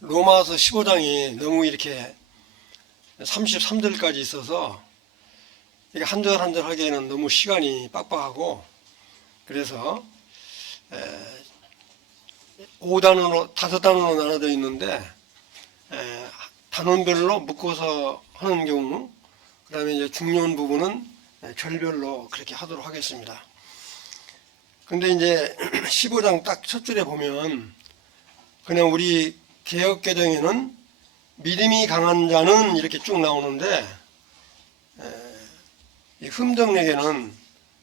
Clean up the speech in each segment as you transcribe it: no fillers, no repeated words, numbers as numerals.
로마서 15장이 너무 이렇게 33절까지 있어서 이게 한 절 한 절 하기에는 너무 시간이 빡빡하고, 그래서 5단원으로 5단원으로 나눠져 있는데 단원별로 묶어서 하는 경우, 그 다음에 이제 중요한 부분은 절별로 그렇게 하도록 하겠습니다. 근데 이제 15장 딱 첫 줄에 보면 그냥 우리 개역개정에는 믿음이 강한 자는 이렇게 쭉 나오는데, 이 흠정역에는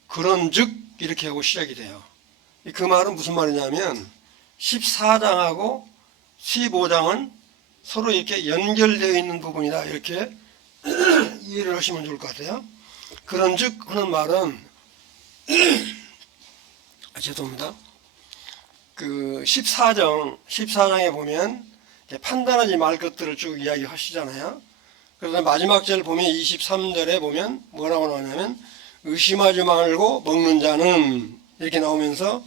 그런즉 이렇게 하고 시작이 돼요. 그 말은 무슨 말이냐면 14장하고 15장은 서로 이렇게 연결되어 있는 부분이다, 이렇게 이해를 하시면 좋을 것 같아요. 그런즉 하는 말은 죄송합니다. 그 14장에 보면 판단하지 말 것들을 쭉 이야기하시잖아요. 그래서 마지막 절 보면 23절에 보면 뭐라고 나오냐면 의심하지 말고 먹는 자는 이렇게 나오면서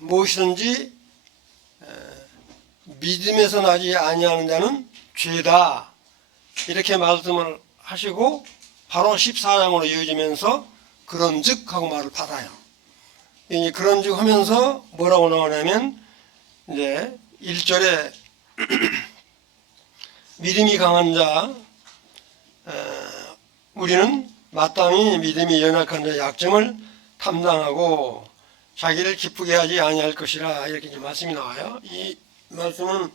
무엇이든지 믿음에서 나지 아니하는 자는 죄다, 이렇게 말씀을 하시고 바로 14장으로 이어지면서 그런즉 하고 말을 받아요. 이 그런즉 하면서 뭐라고 나오냐면 이제 1절에 믿음이 강한 자, 우리는 마땅히 믿음이 연약한 자의 약점을 담당하고 자기를 기쁘게 하지 아니할 것이라, 이렇게 이제 말씀이 나와요. 이 말씀은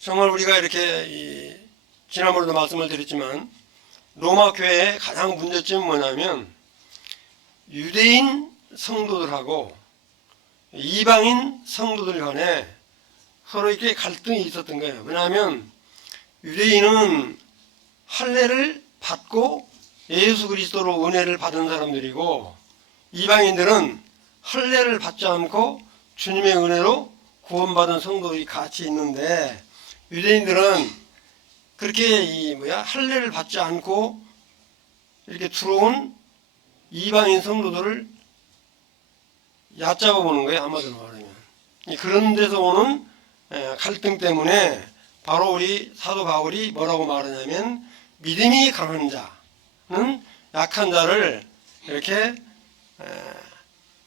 정말 우리가 이렇게 지난번에도 말씀을 드렸지만 로마 교회의 가장 문제점은 뭐냐면 유대인 성도들하고 이방인 성도들 간에 서로 이렇게 갈등이 있었던 거예요. 왜냐하면 유대인은 할례를 받고 예수 그리스도로 은혜를 받은 사람들이고, 이방인들은 할례를 받지 않고 주님의 은혜로 구원받은 성도들이 같이 있는데, 유대인들은 그렇게 할례를 받지 않고 이렇게 들어온 이방인 성도들을 얕잡아 보는 거예요, 한마디로 말하면. 그런 데서 오는 갈등 때문에 바로 우리 사도 바울이 뭐라고 말하냐면 믿음이 강한 자는 약한 자를 이렇게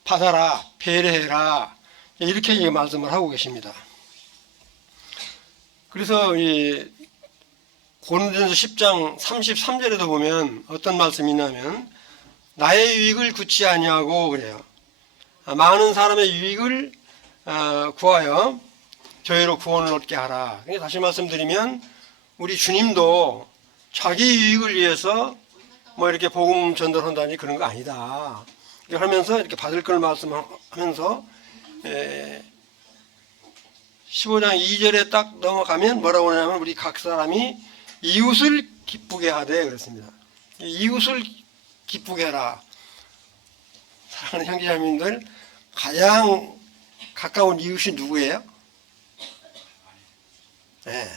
받아라, 배려해라, 이렇게 말씀을 하고 계십니다. 그래서 이 고린도전서 10장 33절에도 보면 어떤 말씀이 있냐면 나의 유익을 굳지 아니하고 그래요. 많은 사람의 유익을 구하여 교회로 구원을 얻게 하라. 다시 말씀드리면 우리 주님도 자기 유익을 위해서 뭐 이렇게 복음 전달한다니 그런 거 아니다. 이렇게 하면서 이렇게 받을 걸 말씀하면서 15장 2절에 딱 넘어가면 뭐라고 하냐면 우리 각 사람이 이웃을 기쁘게 하되 그랬습니다. 이웃을 기쁘게 하라. 사랑하는 형제자매님들, 가장 가까운 이웃이 누구예요? 네.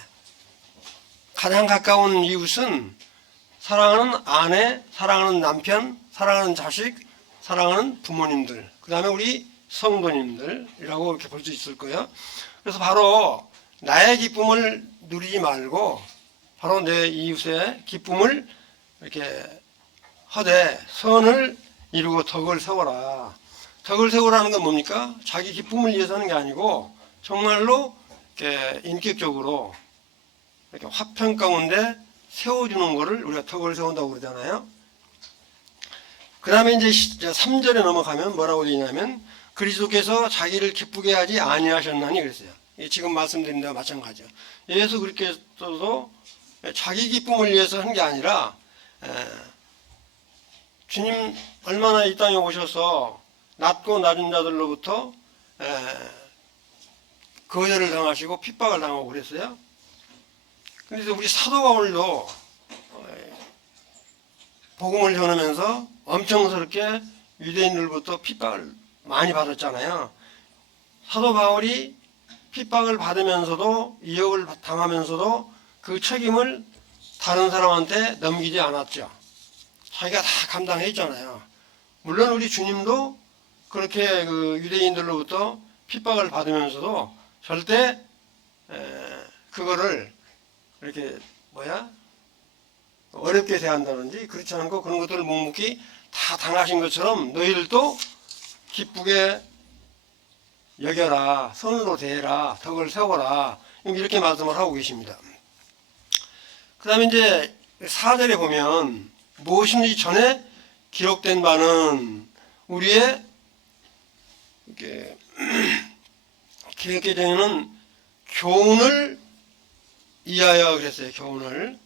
가장 가까운 이웃은 사랑하는 아내, 사랑하는 남편, 사랑하는 자식, 사랑하는 부모님들, 그 다음에 우리 성도님들이라고 이렇게 볼 수 있을 거예요. 그래서 바로 나의 기쁨을 누리지 말고 바로 내 이웃의 기쁨을 이렇게 하되 선을 이루고 덕을 세워라. 덕을 세우라는 건 뭡니까? 자기 기쁨을 위해서 하는 게 아니고 정말로 이렇게 인격적으로 이렇게 화평 가운데 세워주는 것을 우리가 덕을 세운다고 그러잖아요. 그 다음에 이제 3절에 넘어가면 뭐라고 되어 있냐면 그리스도께서 자기를 기쁘게 하지 아니하셨나니 그랬어요. 지금 말씀드린 데와 마찬가지죠. 예수 그리스도도 자기 기쁨을 위해서 한 게 아니라 주님 얼마나 이 땅에 오셔서 낮고 낮은 자들로부터 거절을 당하시고 핍박을 당하고 그랬어요. 그래서 우리 사도 바울도 복음을 전하면서 엄청스럽게 유대인들부터 핍박을 많이 받았잖아요. 사도 바울이 핍박을 받으면서도 이역을 당하면서도 그 책임을 다른 사람한테 넘기지 않았죠. 자기가 다 감당했잖아요. 물론 우리 주님도 그렇게 그 유대인들로부터 핍박을 받으면서도 절대 그거를 이렇게 어렵게 대한다든지 그렇지 않고 그런 것들을 묵묵히 다 당하신 것처럼 너희들도 기쁘게 여겨라, 선으로 대해라, 덕을 세워라, 이렇게 말씀을 하고 계십니다. 그 다음에 이제 4절에 보면 무엇인지 전에 기록된 바는 우리의 기획계정에는 교훈을 이하여 그랬어요. 교훈을.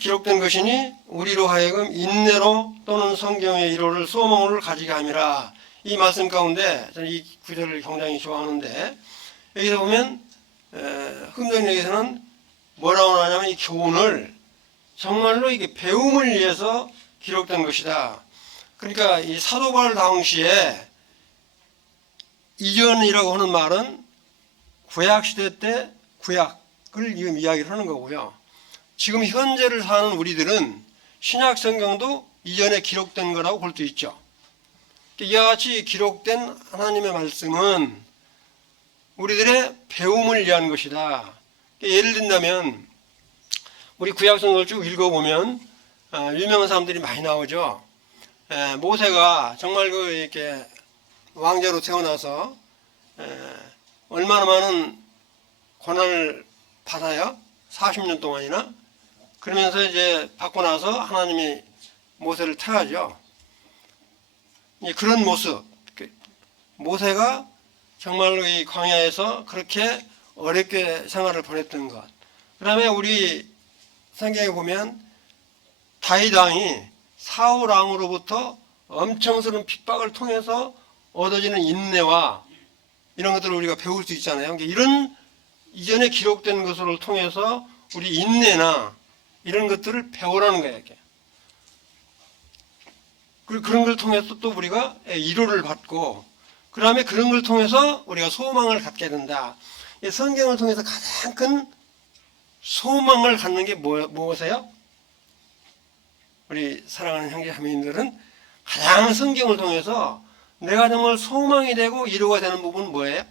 기록된 것이니 우리로 하여금 인내로 또는 성경의 이로를 소망을 가지게 함이라. 이 말씀 가운데 저는 이 구절을 굉장히 좋아하는데 여기서 보면 흥정역에서는 뭐라고 하냐면 이 교훈을 정말로 이게 배움을 위해서 기록된 것이다. 그러니까 이 사도 바울 당시에 이전이라고 하는 말은 구약 시대 때 구약을 지금 이야기를 하는 거고요. 지금 현재를 사는 우리들은 신약 성경도 이전에 기록된 거라고 볼 수 있죠. 이와 같이 기록된 하나님의 말씀은 우리들의 배움을 위한 것이다. 예를 든다면 우리 구약 성경을 쭉 읽어보면 유명한 사람들이 많이 나오죠. 모세가 정말 이렇게 왕자로 태어나서 얼마나 많은 고난을 받아요? 40년 동안이나. 그러면서 이제 받고 나서 하나님이 모세를 태하죠. 그런 모습, 모세가 정말로 이 광야에서 그렇게 어렵게 생활을 보냈던 것. 그 다음에 우리 성경에 보면 다윗 왕이 사울 왕으로부터 엄청스러운 핍박을 통해서 얻어지는 인내와 이런 것들을 우리가 배울 수 있잖아요. 이런 이전에 기록된 것을 통해서 우리 인내나 이런 것들을 배우라는 거예요. 이렇게. 그런 걸 통해서 또 우리가 위로를 받고 그 다음에 그런 걸 통해서 우리가 소망을 갖게 된다. 성경을 통해서 가장 큰 소망을 갖는 게 무엇이에요? 우리 사랑하는 형제 자매님들은 가장 성경을 통해서 내가 정말 소망이 되고 위로가 되는 부분은 뭐예요?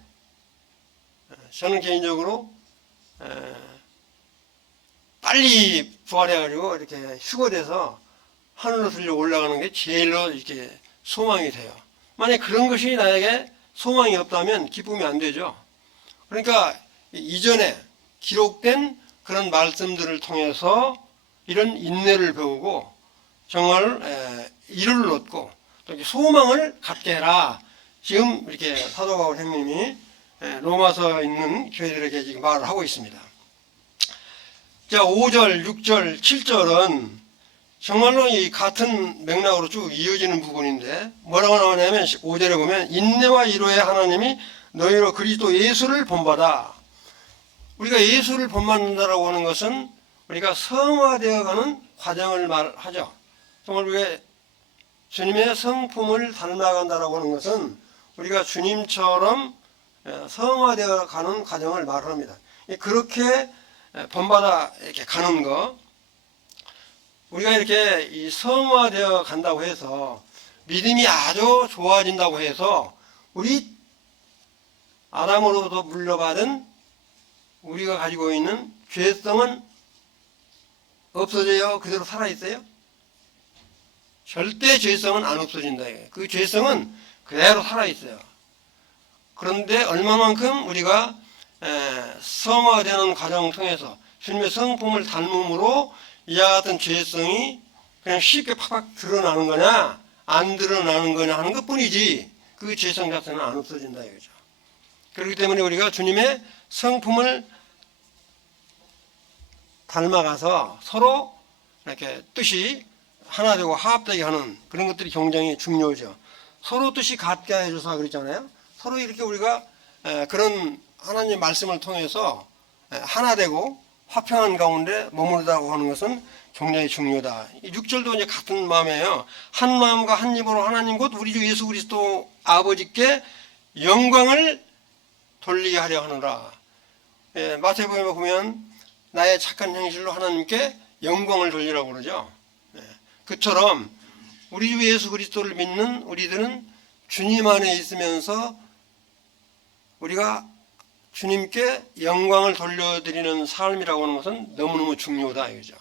저는 개인적으로 빨리 부활해가지고 이렇게 휴거돼서 하늘로 들려 올라가는 게 제일로 이렇게 소망이 돼요. 만약 그런 것이 나에게 소망이 없다면 기쁨이 안 되죠. 그러니까 이전에 기록된 그런 말씀들을 통해서 이런 인내를 배우고 정말 위로를 얻고 또 소망을 갖게 해라. 지금 이렇게 사도 바울 형님이 로마서 있는 교회들에게 지금 말을 하고 있습니다. 자, 5절, 6절, 7절은 정말로 이 같은 맥락으로 쭉 이어지는 부분인데 뭐라고 나오냐면 5절에 보면 인내와 위로의 하나님이 너희로 그리스도 예수를 본받아. 우리가 예수를 본받는다라고 하는 것은 우리가 성화되어가는 과정을 말하죠. 정말 우리가 주님의 성품을 닮아간다라고 하는 것은 우리가 주님처럼 성화되어가는 과정을 말합니다. 그렇게 본받아 이렇게 가는 거. 우리가 이렇게 이 성화되어 간다고 해서 믿음이 아주 좋아진다고 해서 우리 아담으로부터 물려받은 우리가 가지고 있는 죄성은 없어져요? 그대로 살아있어요? 절대 죄성은 안 없어진다. 그 죄성은 그대로 살아있어요. 그런데 얼마만큼 우리가 성화되는 과정을 통해서 주님의 성품을 닮음으로 이와 같은 죄성이 그냥 쉽게 팍팍 드러나는 거냐 안 드러나는 거냐 하는 것뿐이지 그 죄성 자체는 안 없어진다 이거죠. 그렇기 때문에 우리가 주님의 성품을 닮아가서 서로 이렇게 뜻이 하나 되고 화합되게 하는 그런 것들이 굉장히 중요하죠. 서로 뜻이 같게 해줘서 그랬잖아요. 서로 이렇게 우리가 그런 하나님의 말씀을 통해서 하나 되고 화평한 가운데 머무르다고 하는 것은 굉장히 중요하다. 6절도 이제 같은 마음이에요. 한 마음과 한 입으로 하나님 곧 우리 주 예수 그리스도 아버지께 영광을 돌리게 하려 하느라. 마태복음에 보면 나의 착한 행실로 하나님께 영광을 돌리라고 그러죠. 그처럼 우리 주 예수 그리스도를 믿는 우리들은 주님 안에 있으면서 우리가 주님께 영광을 돌려드리는 삶이라고 하는 것은 너무너무 중요하다 이거죠.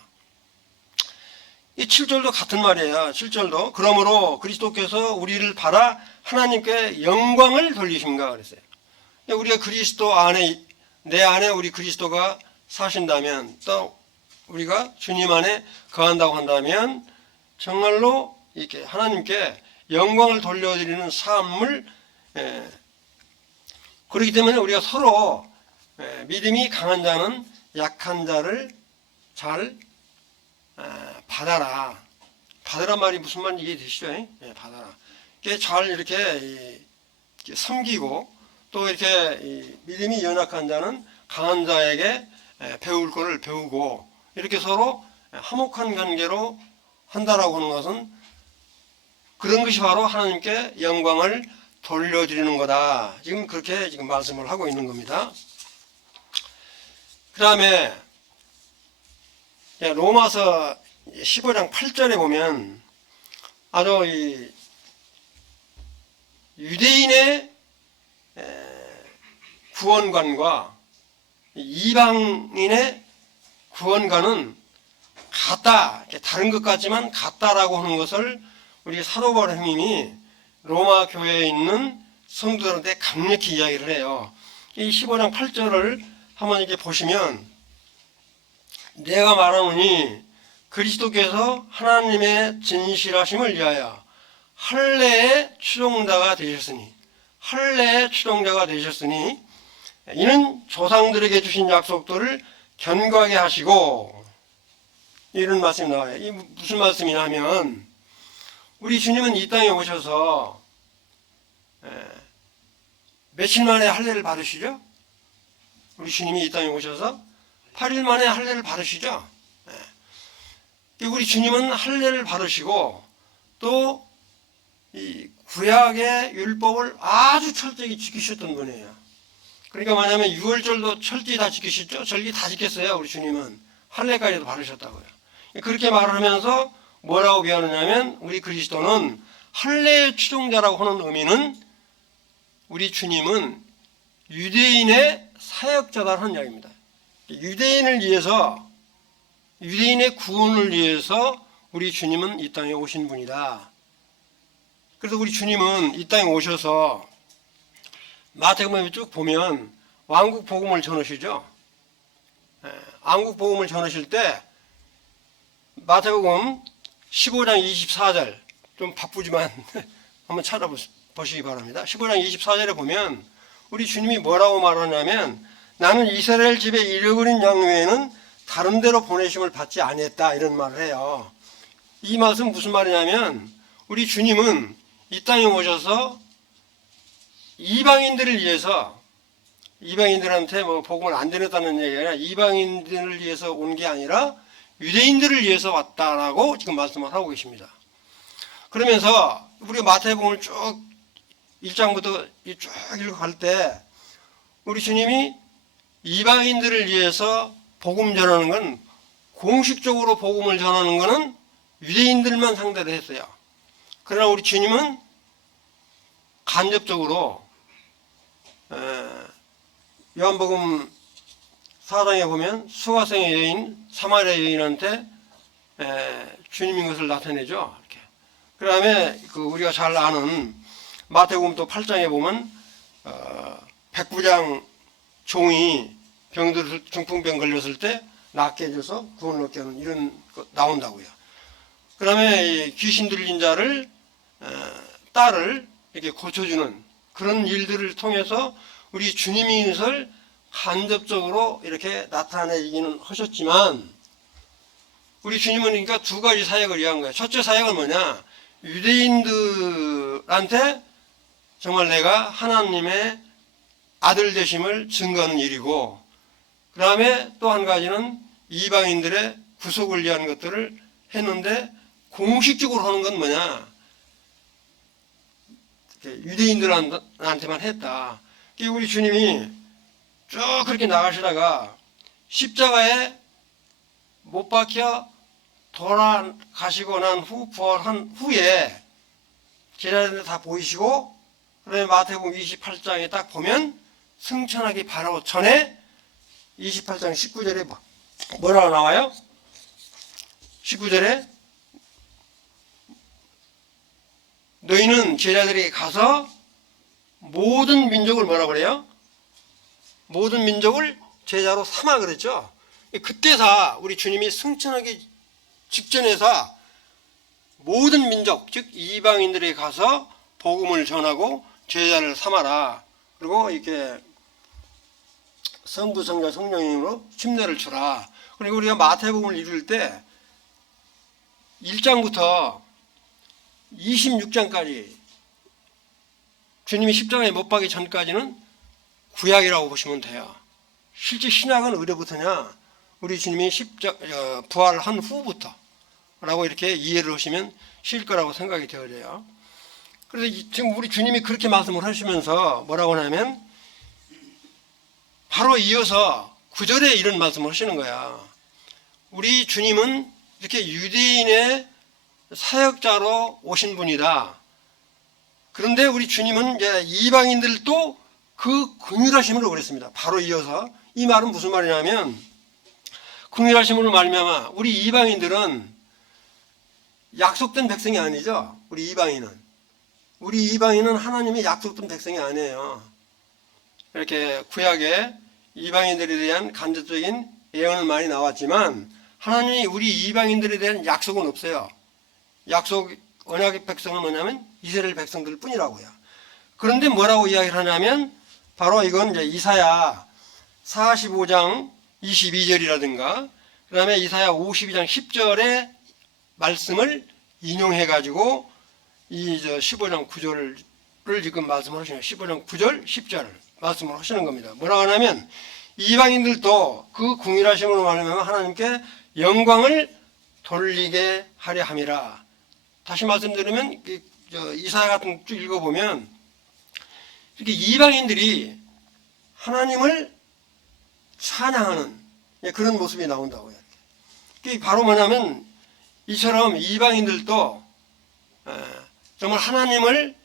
이 7절도 같은 말이에요. 7절도 그러므로 그리스도께서 우리를 받아 하나님께 영광을 돌리신가 그랬어요. 우리가 그리스도 안에, 내 안에 우리 그리스도가 사신다면, 또 우리가 주님 안에 거한다고 한다면 정말로 이렇게 하나님께 영광을 돌려드리는 삶을, 그렇기 때문에 우리가 서로 믿음이 강한 자는 약한 자를 잘 받아라. 받으란 말이 무슨 말인지 이해되시죠? 받아라. 잘 이렇게 섬기고, 또 이렇게 믿음이 연약한 자는 강한 자에게 배울 것을 배우고, 이렇게 서로 화목한 관계로 한다라고 하는 것은 그런 것이 바로 하나님께 영광을 돌려드리는 거다. 지금 그렇게 지금 말씀을 하고 있는 겁니다. 그 다음에 로마서 15장 8절에 보면 아주 이 유대인의 구원관과 이방인의 구원관은 같다, 다른 것 같지만 같다라고 하는 것을 우리 사도 바울님이 로마 교회에 있는 성도들한테 강력히 이야기를 해요. 이 15장 8절을 한번 이렇게 보시면, 내가 말하노니 그리스도께서 하나님의 진실하심을 위하여 할례의 추종자가 되셨으니, 할례의 추종자가 되셨으니 이는 조상들에게 주신 약속들을 견고하게 하시고, 이런 말씀이 나와요. 이 무슨 말씀이냐 하면, 우리 주님은 이 땅에 오셔서 며칠 만에 할례를 받으시죠? 우리 주님이 이 땅에 오셔서 8일 만에 할례를 받으시죠? 우리 주님은 할례를 받으시고 또 이 구약의 율법을 아주 철저히 지키셨던 분이에요. 그러니까 뭐냐면 유월절도 철저히 다 지키셨죠? 절기 다 지켰어요. 우리 주님은 할례까지도 받으셨다고요. 그렇게 말을 하면서 뭐라고 배우느냐면, 우리 그리스도는 할례의 추종자라고 하는 의미는 우리 주님은 유대인의 사역자다라는 이야기입니다. 유대인을 위해서, 유대인의 구원을 위해서 우리 주님은 이 땅에 오신 분이다. 그래서 우리 주님은 이 땅에 오셔서 마태복음에 쭉 보면 왕국 복음을 전하시죠. 왕국 복음을 전하실 때 마태복음 15장 24절, 좀 바쁘지만 한번 찾아보시기 바랍니다. 15장 24절에 보면 우리 주님이 뭐라고 말하냐면, 나는 이스라엘 집에 잃어버린 양 외에는 다른 데로 보내심을 받지 아니했다, 이런 말을 해요. 이 말씀은 무슨 말이냐면, 우리 주님은 이 땅에 오셔서 이방인들을 위해서, 이방인들한테 뭐 복음을 안 전했다는 얘기가 아니라 이방인들을 위해서 온 게 아니라 유대인들을 위해서 왔다라고 지금 말씀을 하고 계십니다. 그러면서 우리가 마태복음을 쭉 1장부터 쭉 읽어갈 때 우리 주님이 이방인들을 위해서 복음 전하는 건, 공식적으로 복음을 전하는 것은 유대인들만 상대로 했어요. 그러나 우리 주님은 간접적으로 요한복음 4장에 보면 수가성의 여인, 사마리아 여인한테 주님인 것을 나타내죠. 이렇게. 그 다음에 우리가 잘 아는 마태복음 또 8장에 보면 백부장 종이 중풍병 걸렸을 때 낫게 해줘서 구원을 얻게 하는 이런 거 나온다고요. 그 다음에 귀신 들린 자를, 딸을 이렇게 고쳐주는 그런 일들을 통해서 우리 주님인 것을 간접적으로 이렇게 나타내기는 하셨지만, 우리 주님은 그러니까 두 가지 사역을 위한 거예요. 첫째 사역은 뭐냐? 유대인들한테 정말 내가 하나님의 아들 되심을 증거하는 일이고, 그 다음에 또 한 가지는 이방인들의 구속을 위한 것들을 했는데, 공식적으로 하는 건 뭐냐? 유대인들한테만 했다. 우리 주님이 쭉 그렇게 나가시다가 십자가에 못 박혀 돌아가시고 난 후, 부활한 후에 제자들한테 다 보이시고, 그다음에 마태복음 28장에 딱 보면 승천하기 바로 전에 28장 19절에 뭐라고 나와요? 19절에 너희는 제자들에게 가서 모든 민족을 뭐라 그래요? 모든 민족을 제자로 삼아 그랬죠. 그때사 우리 주님이 승천하기 직전에사 모든 민족 즉 이방인들에게 가서 복음을 전하고 제자를 삼아라. 그리고 이렇게 성부 성자 성령님으로 침례를 주라. 그리고 우리가 마태복음을 읽을 때 1장부터 26장까지 주님이 십자가에 못 박기 전까지는 구약이라고 보시면 돼요. 실제 신약은 어디부터냐? 우리 주님이 부활한 후부터 라고 이렇게 이해를 하시면 쉬울 거라고 생각이 되어져요. 그래서 지금 우리 주님이 그렇게 말씀을 하시면서 뭐라고 하냐면 바로 이어서 9절에 이런 말씀을 하시는 거야. 우리 주님은 이렇게 유대인의 사역자로 오신 분이다. 그런데 우리 주님은 이제 이방인들도 그 긍휼하심으로 그랬습니다. 바로 이어서 이 말은 무슨 말이냐면 긍휼하심으로 말미암아 우리 이방인들은 약속된 백성이 아니죠. 우리 이방인은 하나님의 약속된 백성이 아니에요. 이렇게 구약에 이방인들에 대한 간접적인 예언은 많이 나왔지만 하나님이 우리 이방인들에 대한 약속은 없어요. 언약의 백성은 뭐냐면 이스라엘 백성들 뿐이라고요. 그런데 뭐라고 이야기를 하냐면 바로 이건 이제 이사야 45장 22절이라든가 그 다음에 이사야 52장 10절의 말씀을 인용해 가지고 이 15장 9절을 지금 말씀을 하시는 15장 9절 10절 말씀을 하시는 겁니다. 뭐라고 하냐면 이방인들도 그 긍휼하심으로 말하면 하나님께 영광을 돌리게 하려 함이라. 다시 말씀드리면 이사야 같은 거 쭉 읽어보면 이렇게 이방인들이 하나님을 찬양하는 그런 모습이 나온다고요. 그게 바로 뭐냐면 이처럼 이방인들도 정말 하나님을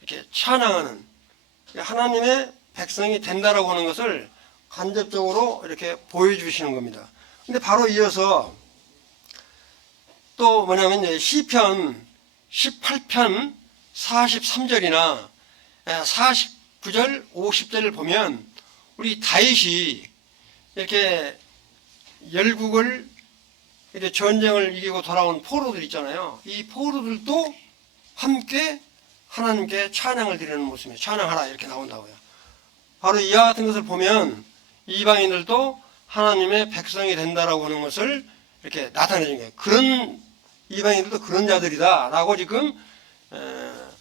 이렇게 찬양하는 하나님의 백성이 된다라고 하는 것을 간접적으로 이렇게 보여주시는 겁니다. 근데 바로 이어서 또 뭐냐면 이제 시편 18편 43절이나 49절 50절을 보면 우리 다윗이 이렇게 열국을 이렇게 전쟁을 이기고 돌아온 포로들 있잖아요. 이 포로들도 함께 하나님께 찬양을 드리는 모습이에요. 찬양하라 이렇게 나온다고요. 바로 이와 같은 것을 보면 이방인들도 하나님의 백성이 된다라고 하는 것을 이렇게 나타내는 거예요. 그런 이방인들도 그런 자들이다라고 지금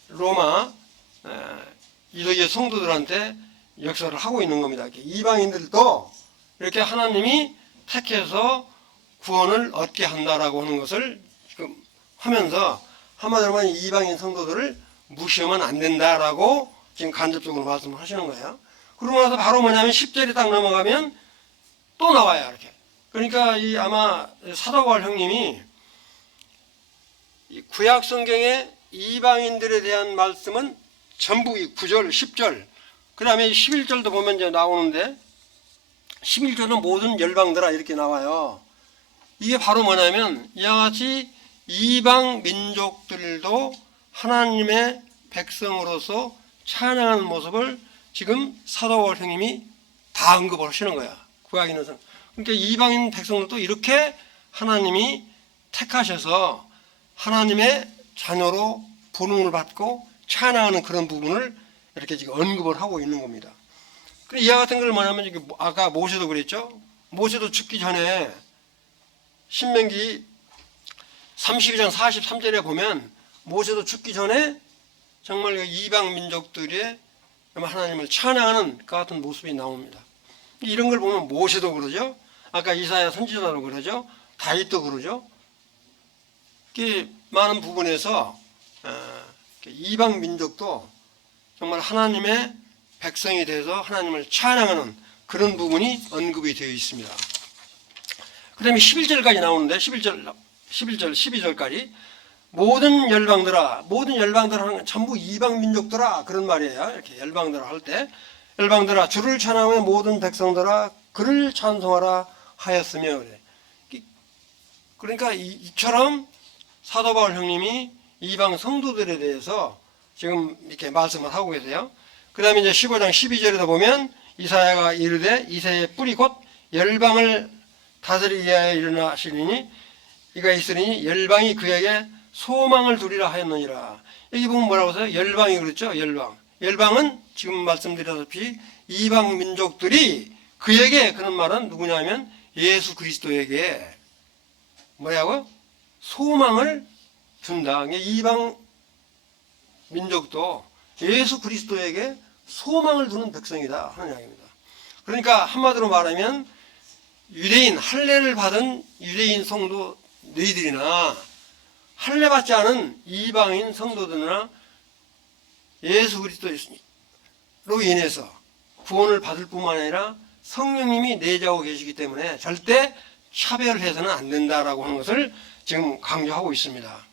로마 이도의 성도들한테 역사를 하고 있는 겁니다. 이방인들도 이렇게 하나님이 택해서 구원을 얻게 한다라고 하는 것을 지금 하면서 한마디로 말하면 이방인 성도들을 무시하면 안 된다라고 지금 간접적으로 말씀을 하시는 거예요. 그러고 나서 바로 뭐냐면 10절에 딱 넘어가면 또 나와요. 이렇게. 그러니까 이 아마 사도바울 형님이 이 구약 성경의 이방인들에 대한 말씀은 전부 이 9절, 10절, 그 다음에 11절도 보면 이제 나오는데 11절은 모든 열방들아 이렇게 나와요. 이게 바로 뭐냐면 이와 같이 이방 민족들도 하나님의 백성으로서 찬양하는 모습을 지금 사도바울 형님이 다 언급을 하시는 거야. 구약에 있는 성. 그러니까 이방인 백성들도 이렇게 하나님이 택하셔서 하나님의 자녀로 부름을 받고 찬양하는 그런 부분을 이렇게 지금 언급을 하고 있는 겁니다. 이와 같은 걸 뭐냐면 아까 모세도 그랬죠. 모세도 죽기 전에 신명기 32장 43절에 보면 모세도 죽기 전에 정말 이방 민족들의 하나님을 찬양하는 그 같은 모습이 나옵니다. 이런 걸 보면 모세도 그러죠. 아까 이사야 선지자도 그러죠. 다윗도 그러죠. 많은 부분에서 이방 민족도 정말 하나님의 백성이 돼서 하나님을 찬양하는 그런 부분이 언급이 되어 있습니다. 그 다음에 11절까지 나오는데 11절, 12절까지 모든 열방들아 하는 건 전부 이방 민족들아 그런 말이에요. 이렇게 열방들아 할 때 열방들아 주를 찬양하며 모든 백성들아 그를 찬송하라 하였으며 그래. 그러니까 이처럼 사도 바울 형님이 이방 성도들에 대해서 지금 이렇게 말씀을 하고 계세요. 그 다음에 이제 15장 12절에도 보면 이사야가 이르되 이새의 뿌리 곧 열방을 다스리기 위하여 일어나시리니 이가 있으리니 열방이 그에게 소망을 두리라 하였느니라. 여기 보면 뭐라고 하세요? 열방이 그렇죠? 열방은 지금 말씀드렸다시피 이방 민족들이 그에게, 그런 말은 누구냐면 예수 그리스도에게 뭐라고? 소망을 준다. 이방 민족도 예수 그리스도에게 소망을 두는 백성이다 하는 이야기입니다. 그러니까 한마디로 말하면 유대인, 할례를 받은 유대인 성도 너희들이나 할례 받지 않은 이방인 성도들이나 예수 그리스도로 인해서 구원을 받을 뿐만 아니라 성령님이 내재하고 계시기 때문에 절대 차별해서는 안 된다라고 하는 것을 지금 강조하고 있습니다.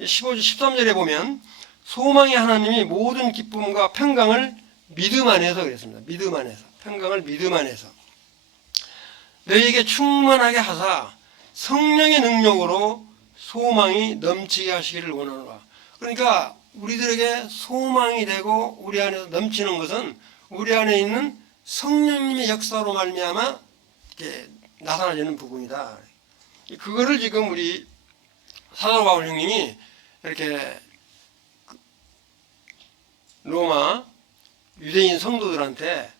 15절 13절에 보면 소망의 하나님이 모든 기쁨과 평강을 믿음 안에서 그랬습니다. 믿음 안에서, 평강을 믿음 안에서 너희에게 충만하게 하사 성령의 능력으로 소망이 넘치게 하시기를 원하노라. 그러니까 우리들에게 소망이 되고 우리 안에서 넘치는 것은 우리 안에 있는 성령님의 역사로 말미암아 이렇게 나타나지는 부분이다. 그거를 지금 우리 사도 바울 형님이 이렇게 로마 유대인 성도들한테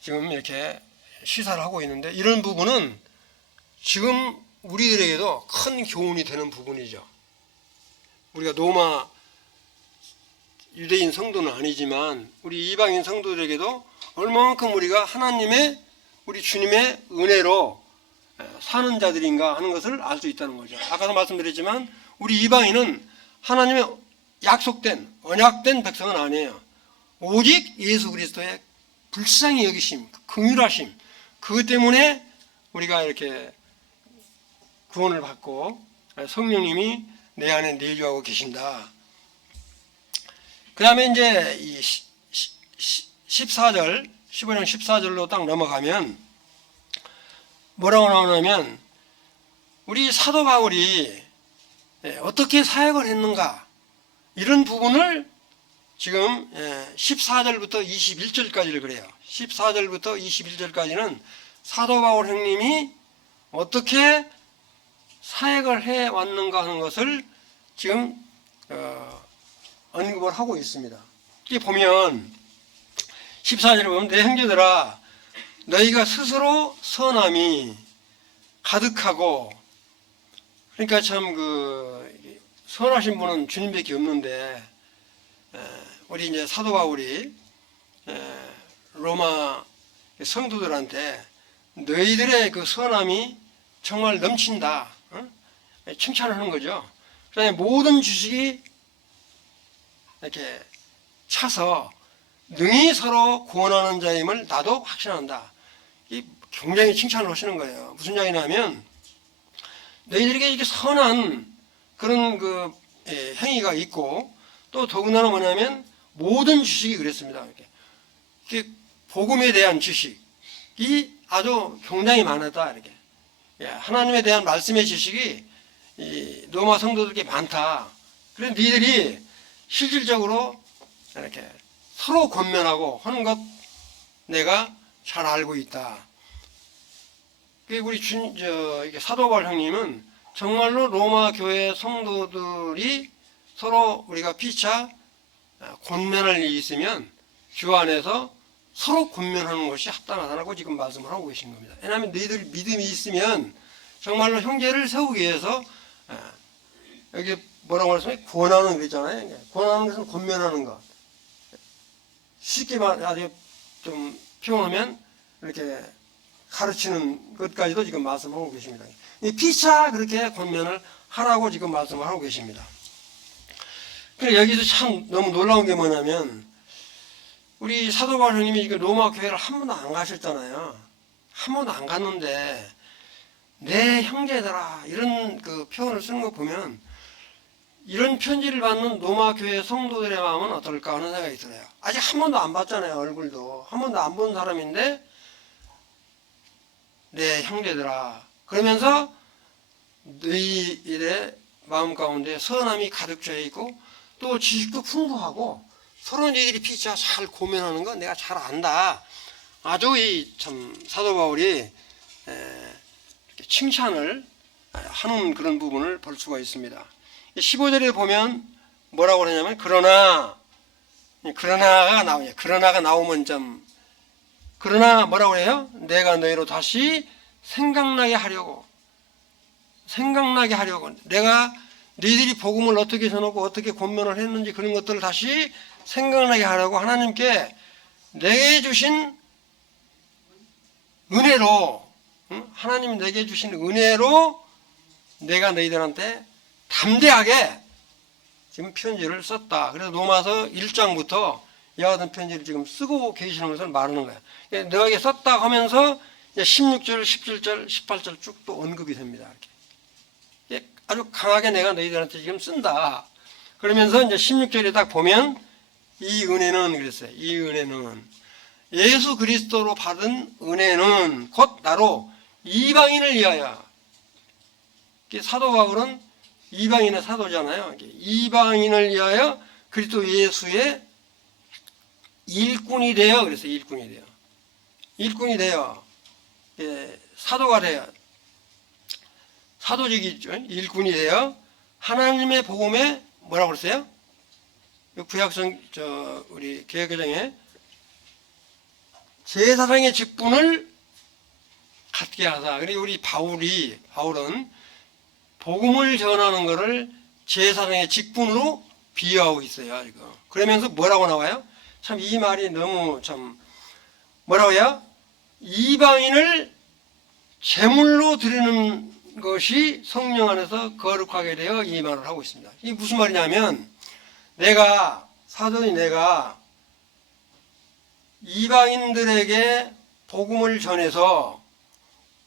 지금 이렇게 시사를 하고 있는데, 이런 부분은 지금 우리들에게도 큰 교훈이 되는 부분이죠. 우리가 로마 유대인 성도는 아니지만 우리 이방인 성도들에게도 얼마만큼 우리가 하나님의, 우리 주님의 은혜로 사는 자들인가 하는 것을 알 수 있다는 거죠. 아까도 말씀드렸지만 우리 이방인은 하나님의 약속된, 언약된 백성은 아니에요. 오직 예수 그리스도의 불쌍히 여기심, 긍휼하심, 그것 때문에 우리가 이렇게 구원을 받고 성령님이 내 안에 내주하고 계신다. 그 다음에 이제 이 14절, 15장 14절로 딱 넘어가면 뭐라고 나오냐면 우리 사도 바울이 어떻게 사역을 했는가, 이런 부분을 지금 14절부터 21절까지를 그래요. 14절부터 21절까지는 사도 바울 형님이 어떻게 사역을 해왔는가 하는 것을 지금 언급을 하고 있습니다. 이게 보면 14절에 보면 내 형제들아 너희가 스스로 선함이 가득하고, 그러니까 참 선하신 분은 주님밖에 없는데 우리 이제 사도 바울이 로마 성도들한테 너희들의 그 선함이 정말 넘친다, 칭찬을 하는 거죠. 그다음에 모든 지식이 이렇게 차서 능히 서로 구원하는 자임을 나도 확신한다. 이 굉장히 칭찬을 하시는 거예요. 무슨 이야기냐면 너희들에게 이렇게 선한 그런 행위가 있고, 또 더군다나 뭐냐면 모든 지식이 그랬습니다. 이렇게 복음에 대한 지식이 아주 굉장히 많았다. 이렇게 하나님에 대한 말씀의 지식이 이 로마 성도들에게 많다. 그래서 너희들이 실질적으로 이렇게 서로 권면하고 하는 것 내가 잘 알고 있다. 우리 사도 바울 형님은 정말로 로마 교회 성도들이 서로 우리가 피차 권면할 일이 있으면 주 안에서 서로 권면하는 것이 합당하다고 지금 말씀을 하고 계신 겁니다. 왜냐하면 너희들 믿음이 있으면 정말로 형제를 세우기 위해서 여기 뭐라고 말씀해? 권하는 거 있잖아요. 권하는 것은 권면하는 것. 쉽게 아주 좀 표현하면 이렇게 가르치는 것까지도 지금 말씀하고 계십니다. 피차 그렇게 권면을 하라고 지금 말씀을 하고 계십니다. 그래 여기서 참 너무 놀라운 게 뭐냐면 우리 사도 바울 형님이 로마 교회를 한 번도 안 가셨잖아요. 한 번도 안 갔는데 내 형제들아 이런 그 표현을 쓰는 거 보면 이런 편지를 받는 로마 교회 성도들의 마음은 어떨까 하는 생각이 들어요. 아직 한 번도 안 봤잖아요. 얼굴도 한 번도 안 본 사람인데, 네 형제들아, 그러면서 너희들의 마음 가운데 선함이 가득 차 있고 또 지식도 풍부하고 서로 너희들이 피차 잘 고민하는 거 내가 잘 안다. 아주 참 사도 바울이 이렇게 칭찬을 하는 그런 부분을 볼 수가 있습니다. 15절에 보면 뭐라고 그러냐면 그러나가 나오냐. 그러나가 나오면 좀 그러나 뭐라고 해요? 내가 너희로 다시 생각나게 하려고 내가 너희들이 복음을 어떻게 전하고 어떻게 권면을 했는지 그런 것들을 다시 생각나게 하려고 하나님께 내게 주신 은혜로, 하나님이 내게 주신 은혜로 내가 너희들한테 담대하게 지금 편지를 썼다. 그래서 로마서 1장부터 이와 같은 편지를 지금 쓰고 계시는 것을 말하는 거예요. 너에게 썼다 하면서 16절, 17절, 18절 쭉 또 언급이 됩니다. 이렇게 아주 강하게 내가 너희들한테 지금 쓴다. 그러면서 이제 16절에 딱 보면 이 은혜는 그랬어요. 이 은혜는 예수 그리스도로 받은 은혜는 곧 나로 이방인을 위하여. 사도 바울은 이방인의 사도잖아요. 이방인을 위하여 그리스도 예수의 일꾼이 되어, 그래서 일꾼이 되어 사도가 되어 사도직이죠. 일꾼이 되어 하나님의 복음에 뭐라고 그랬어요? 구약성 우리 개혁개정에 제사장의 직분을 갖게 하다. 그리고 우리 바울은 복음을 전하는 것을 제사장의 직분으로 비유하고 있어요. 이거. 그러면서 뭐라고 나와요? 참 이 말이 너무 참 뭐라고 해요? 이방인을 제물로 드리는 것이 성령 안에서 거룩하게 되어 이 말을 하고 있습니다. 이게 무슨 말이냐면 사도인 내가 이방인들에게 복음을 전해서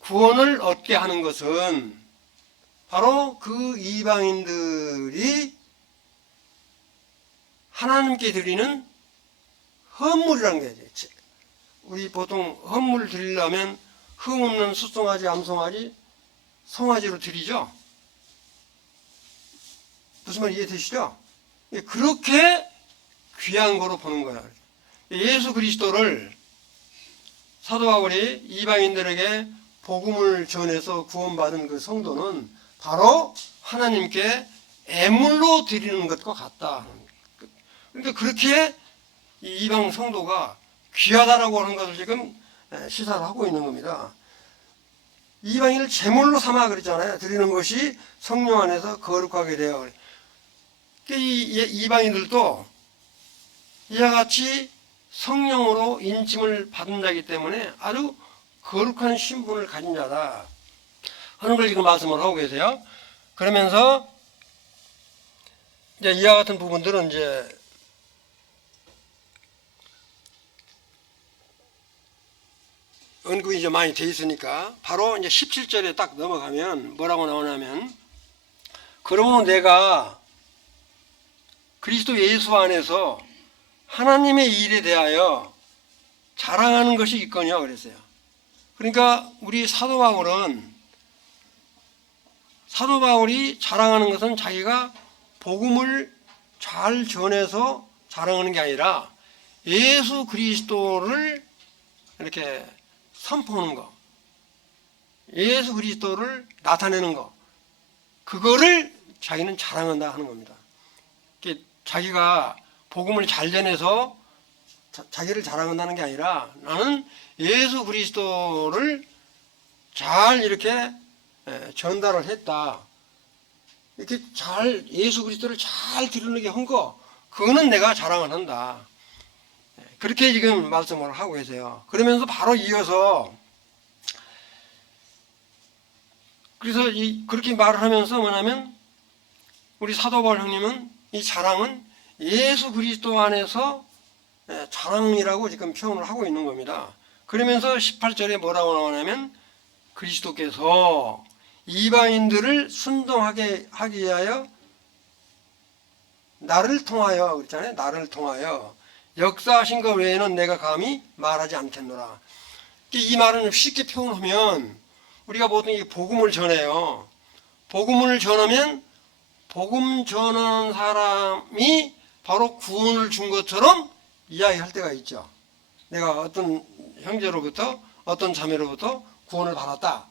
구원을 얻게 하는 것은 바로 그 이방인들이 하나님께 드리는 헌물이라는 게, 우리 보통 헌물 드리려면 흠없는 숫송아지, 암송아지, 송아지로 드리죠. 무슨 말 이해되시죠? 그렇게 귀한 거로 보는 거야. 예수 그리스도를 사도 바울이 이방인들에게 복음을 전해서 구원받은 그 성도는 바로 하나님께 애물로 드리는 것과 같다. 그러니까 그렇게 이방 성도가 귀하다라고 하는 것을 지금 시사를 하고 있는 겁니다. 이방인을 제물로 삼아 그랬잖아요. 드리는 것이 성령 안에서 거룩하게 되어. 이방인들도 이와 같이 성령으로 인침을 받은 자이기 때문에 아주 거룩한 신분을 가진 자다 하는 걸 지금 말씀을 하고 계세요. 그러면서 이제 이와 같은 부분들은 이제 언급이 이제 많이 돼 있으니까 바로 이제 17절에 딱 넘어가면 뭐라고 나오냐면, 그러므로 내가 그리스도 예수 안에서 하나님의 일에 대하여 자랑하는 것이 있거니와 그랬어요. 그러니까 우리 사도 바울이 자랑하는 것은 자기가 복음을 잘 전해서 자랑하는 게 아니라 예수 그리스도를 이렇게 선포하는 거, 예수 그리스도를 나타내는 거, 그거를 자기는 자랑한다 하는 겁니다. 자기가 복음을 잘 전해서 자기를 자랑한다는 게 아니라 나는 예수 그리스도를 잘 이렇게 전달을 했다. 이렇게 잘 예수 그리스도를 잘 드러내게 한 거, 그거는 내가 자랑을 한다. 그렇게 지금 말씀을 하고 계세요. 그러면서 바로 이어서 그래서 그렇게 말을 하면서 뭐냐면 우리 사도 바울 형님은 이 자랑은 예수 그리스도 안에서 자랑이라고 지금 표현을 하고 있는 겁니다. 그러면서 18절에 뭐라고 나오냐면 그리스도께서 이방인들을 순종하게 하기 위하여 나를 통하여 그랬잖아요. 나를 통하여 역사하신 것 외에는 내가 감히 말하지 않겠노라. 이 말은 쉽게 표현하면 우리가 보통 이 복음을 전해요. 복음을 전하면 복음 전하는 사람이 바로 구원을 준 것처럼 이야기할 때가 있죠. 내가 어떤 형제로부터 어떤 자매로부터 구원을 받았다.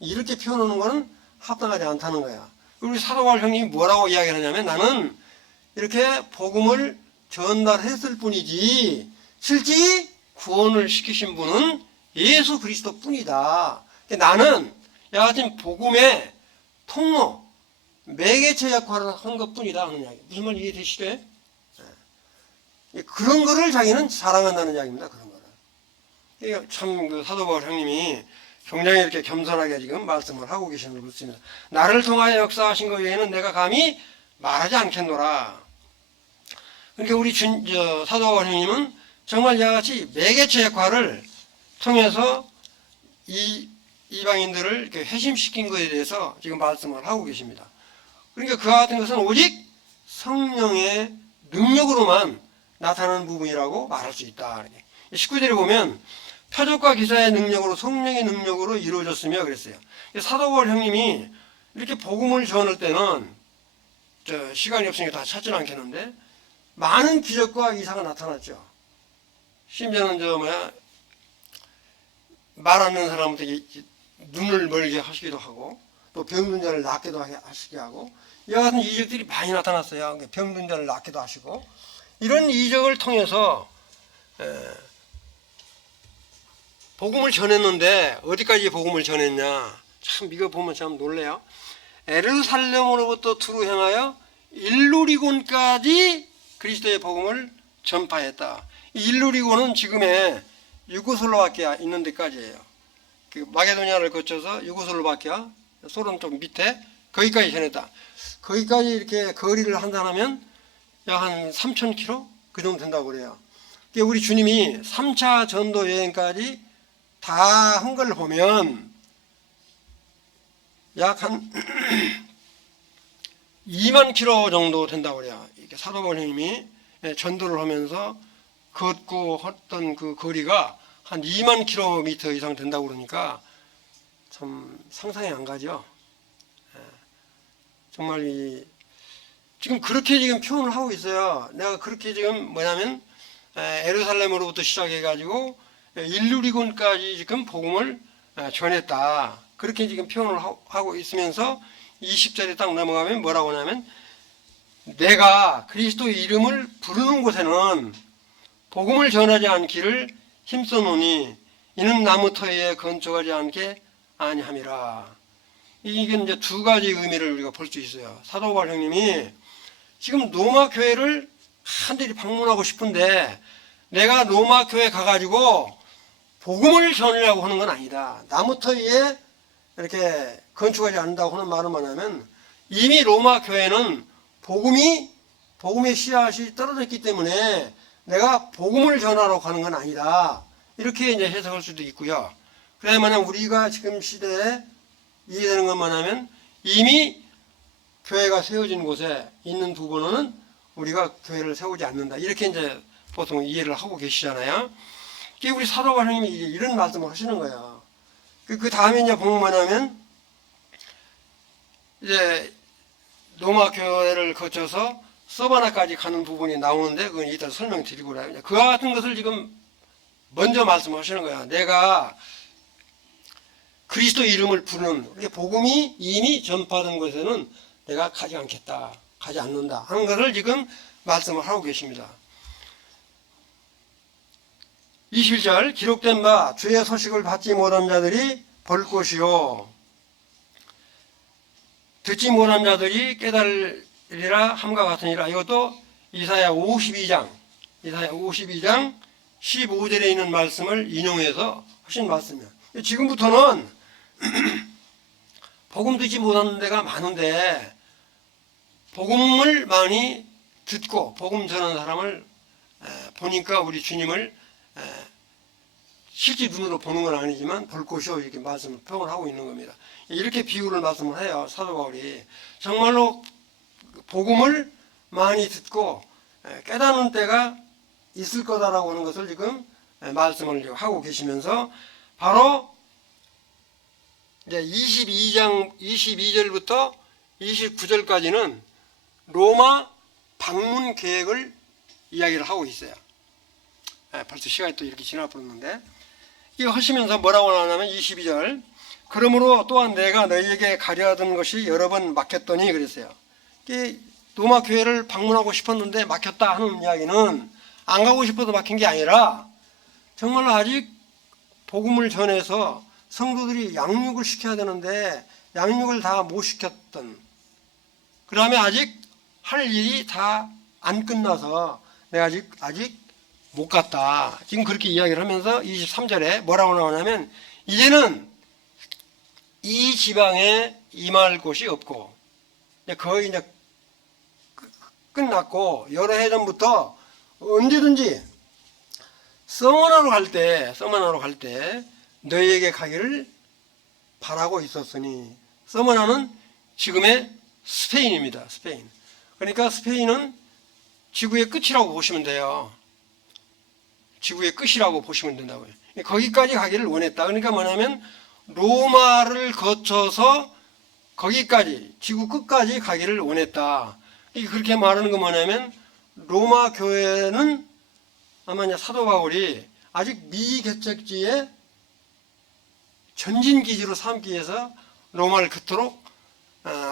이렇게 표현하는 것은 합당하지 않다는 거야. 우리 사도 바울 형님이 뭐라고 이야기하냐면 나는 이렇게 복음을 전달했을 뿐이지 실제 구원을 시키신 분은 예수 그리스도 뿐이다. 나는 여하튼 복음의 통로, 매개체 역할을 한 것 뿐이다 하는 이야기. 무슨 말 이해되시죠? 그런 거를 자기는 사랑한다는 이야기입니다. 그런 거를. 참 그 사도 바울 형님이 굉장히 이렇게 겸손하게 지금 말씀을 하고 계시는 걸 보습니다. 나를 통하여 역사하신 것 외에는 내가 감히 말하지 않겠노라. 그러니까 우리 사도 바울 형님은 정말 이와 같이 매개체 역할을 통해서 이방인들을 이렇게 회심시킨 것에 대해서 지금 말씀을 하고 계십니다. 그러니까 그와 같은 것은 오직 성령의 능력으로만 나타나는 부분이라고 말할 수 있다. 19절에 보면 표적과 기사의 능력으로 성령의 능력으로 이루어졌으며 그랬어요. 사도 바울 형님이 이렇게 복음을 전할 때는 시간이 없으니까 다 찾지는 않겠는데 많은 기적과 기사가 나타났죠. 심지어는 말 안 듣는 사람한테 눈을 멀게 하시기도 하고 또 병든 자를 낫기도 하시게 하고 이와 같은 이적들이 많이 나타났어요. 병든 자를 낫기도 하시고 이런 이적을 통해서 복음을 전했는데 어디까지 복음을 전했냐. 참 이거 보면 참 놀래요. 에르살렘으로부터 두루 향하여 일루리곤까지 그리스도의 복음을 전파했다. 이 일루리곤은 지금의 유고슬로바키아 있는 데까지예요. 그 마게도니아를 거쳐서 유고슬로바키아 소련 쪽 밑에 거기까지 전했다. 거기까지 이렇게 거리를 한다면 약 한 3,000km 그 정도 된다고 그래요. 우리 주님이 3차 전도 여행까지 다 한 걸 보면 약 한 2만 km 정도 된다고 그래요. 이렇게 사도 바울님이 전도를 하면서 걷고 했던 그 거리가 한 2만 km 이상 된다고 그러니까 참 상상이 안 가죠. 정말 지금 그렇게 지금 표현을 하고 있어요. 내가 그렇게 지금 뭐냐면 에르살렘으로부터 시작해가지고 일루리곤까지 지금 복음을 전했다. 그렇게 지금 표현을 하고 있으면서 20절에 딱 넘어가면 뭐라고 하냐면 내가 그리스도의 이름을 부르는 곳에는 복음을 전하지 않기를 힘써노니 이는 나무 터에 건축하지 않게 아니함이라. 이게 이제 두 가지 의미를 우리가 볼 수 있어요. 사도 바울 형님이 지금 로마 교회를 한들이 방문하고 싶은데 내가 로마 교회 가가지고 복음을 전하려고 하는 건 아니다. 나무 터에 이렇게 건축하지 않는다고 하는 말은 뭐냐면 이미 로마 교회는 복음의 씨앗이 떨어졌기 때문에 내가 복음을 전하러 가는 건 아니다. 이렇게 이제 해석할 수도 있고요. 그다음에 만약 우리가 지금 시대에 이해되는 건 뭐냐면 이미 교회가 세워진 곳에 있는 부분은 우리가 교회를 세우지 않는다. 이렇게 이제 보통 이해를 하고 계시잖아요. 우리 사도 바울님이 이런 말씀을 하시는 거예요. 그 다음에 이제 보면 뭐냐면 이제 로마 교회를 거쳐서 서바나까지 가는 부분이 나오는데 그건 이따 설명드리고 그래요. 그와 같은 것을 지금 먼저 말씀하시는 거야. 내가 그리스도 이름을 부르는 복음이 이미 전파된 곳에는 내가 가지 않겠다, 가지 않는다 하는 것을 지금 말씀을 하고 계십니다. 21절 기록된 바 주의 소식을 받지 못한 자들이 볼 것이요 듣지 못한 자들이 깨달으리라 함과 같으니라. 이것도 이사야 52장 15절에 있는 말씀을 인용해서 하신 말씀이에요. 지금부터는 복음 듣지 못하는 데가 많은데 복음을 많이 듣고 복음 전하는 사람을 보니까 우리 주님을 실제 눈으로 보는 건 아니지만 볼 것이요 이렇게 말씀을 표현하고 있는 겁니다. 이렇게 비유를 말씀을 해요. 사도 바울이 정말로 복음을 많이 듣고 깨닫는 때가 있을 거다라고 하는 것을 지금 말씀을 하고 계시면서 바로 이제 22장 22절부터 29절까지는 로마 방문 계획을 이야기를 하고 있어요. 벌써 시간이 또 이렇게 지나버렸는데 이거 하시면서 뭐라고 하냐면 22절 그러므로 또한 내가 너희에게 가려 하던 것이 여러 번 막혔더니 그랬어요. 로마 교회를 방문하고 싶었는데 막혔다 하는 이야기는 안 가고 싶어도 막힌 게 아니라 정말 아직 복음을 전해서 성도들이 양육을 시켜야 되는데 양육을 다 못 시켰던, 그 다음에 아직 할 일이 다 안 끝나서 내가 아직 못 갔다. 지금 그렇게 이야기를 하면서 23절에 뭐라고 나오냐면 이제는 이 지방에 임할 곳이 없고 거의 이제 끝났고 여러 해 전부터 언제든지 서머나로 갈 때 너희에게 가기를 바라고 있었으니, 서머나는 지금의 스페인입니다. 스페인. 그러니까 스페인은 지구의 끝이라고 보시면 돼요. 지구의 끝이라고 보시면 된다고요. 거기까지 가기를 원했다. 그러니까 뭐냐면 로마를 거쳐서 거기까지 지구 끝까지 가기를 원했다. 그렇게 말하는 건 뭐냐면 로마 교회는 아마 이제 사도 바울이 아직 미개척지에 전진기지로 삼기 위해서 로마를 그토록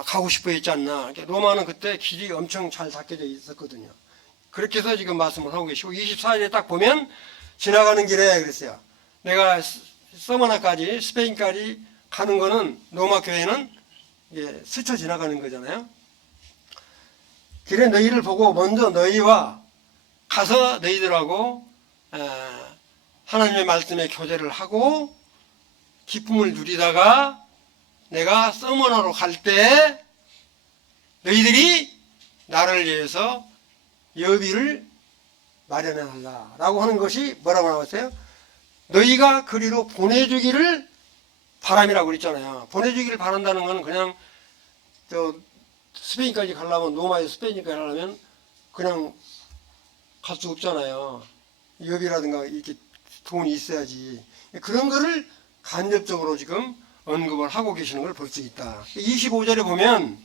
가고 싶어 했지 않나. 로마는 그때 길이 엄청 잘 닦여져 있었거든요. 그렇게 해서 지금 말씀을 하고 계시고 24일에 딱 보면 지나가는 길에 그랬어요. 내가 서머나까지 스페인까지 가는 거는 로마 교회는 스쳐 지나가는 거잖아요. 길에 너희를 보고 먼저 너희와 가서 너희들하고 하나님의 말씀에 교제를 하고 기쁨을 누리다가 내가 서머나로 갈 때 너희들이 나를 위해서 여비를 마련해달라 라고 하는 것이 뭐라고 나왔어요? 너희가 그리로 보내주기를 바람이라고 그랬잖아요. 보내주기를 바란다는 건 그냥 스페인까지 가려면, 로마에서 스페인까지 가려면 그냥 갈 수 없잖아요. 여비라든가 이렇게 돈이 있어야지. 그런 거를 간접적으로 지금 언급을 하고 계시는 걸 볼 수 있다. 25절에 보면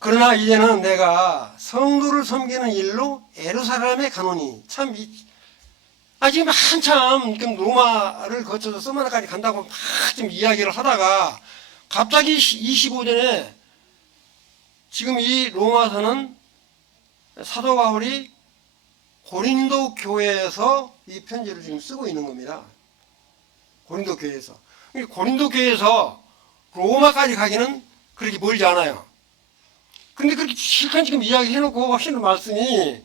그러나 이제는 내가 성도를 섬기는 일로 예루살렘에 가노니, 참 지금 한참 로마를 거쳐서 서머나까지 간다고 막 지금 이야기를 하다가 갑자기 25절에 지금 이 로마서는 사도 바울이 고린도 교회에서 이 편지를 지금 쓰고 있는 겁니다. 고린도 교회에서. 고린도 교회에서 로마까지 가기는 그렇게 멀지 않아요. 근데 그렇게 실컷 지금 이야기해놓고 하시는 말씀이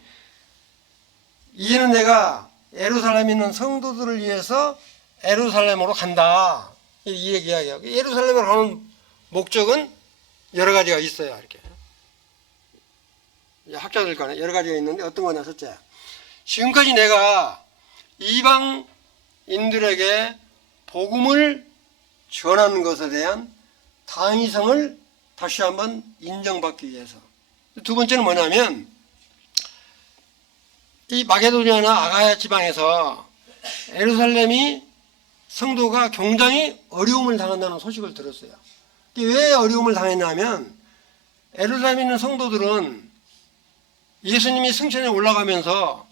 이제는 내가 예루살렘에 있는 성도들을 위해서 예루살렘으로 간다. 이 이야기하고 예루살렘으로 가는 목적은 여러 가지가 있어요. 이렇게 학자들 간에 여러 가지가 있는데 어떤 거냐 첫째, 지금까지 내가 이방인들에게 복음을 전하는 것에 대한 당위성을 다시 한번 인정받기 위해서. 두 번째는 뭐냐면 이 마게도니아나 아가야 지방에서 예루살렘이 성도가 굉장히 어려움을 당한다는 소식을 들었어요. 왜 어려움을 당했냐면 예루살렘에 있는 성도들은 예수님이 승천에 올라가면서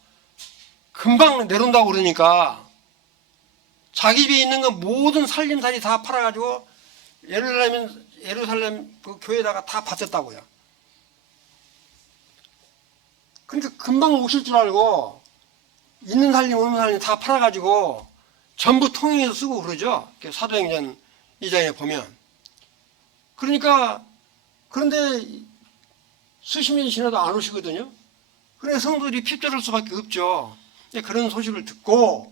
금방 내려온다고 그러니까 자기 집에 있는 건 모든 살림살이 다 팔아가지고 예루살렘 그 교회에다가 다 바쳤다고요. 그러니까 금방 오실 줄 알고 있는 살림 없는 살림 다 팔아가지고 전부 통행해서 쓰고 그러죠. 사도행전 2장에 보면. 그러니까 그런데 수십 년이 지나도 안 오시거든요. 그래서 성도들이 핍절할 수밖에 없죠. 그런 소식을 듣고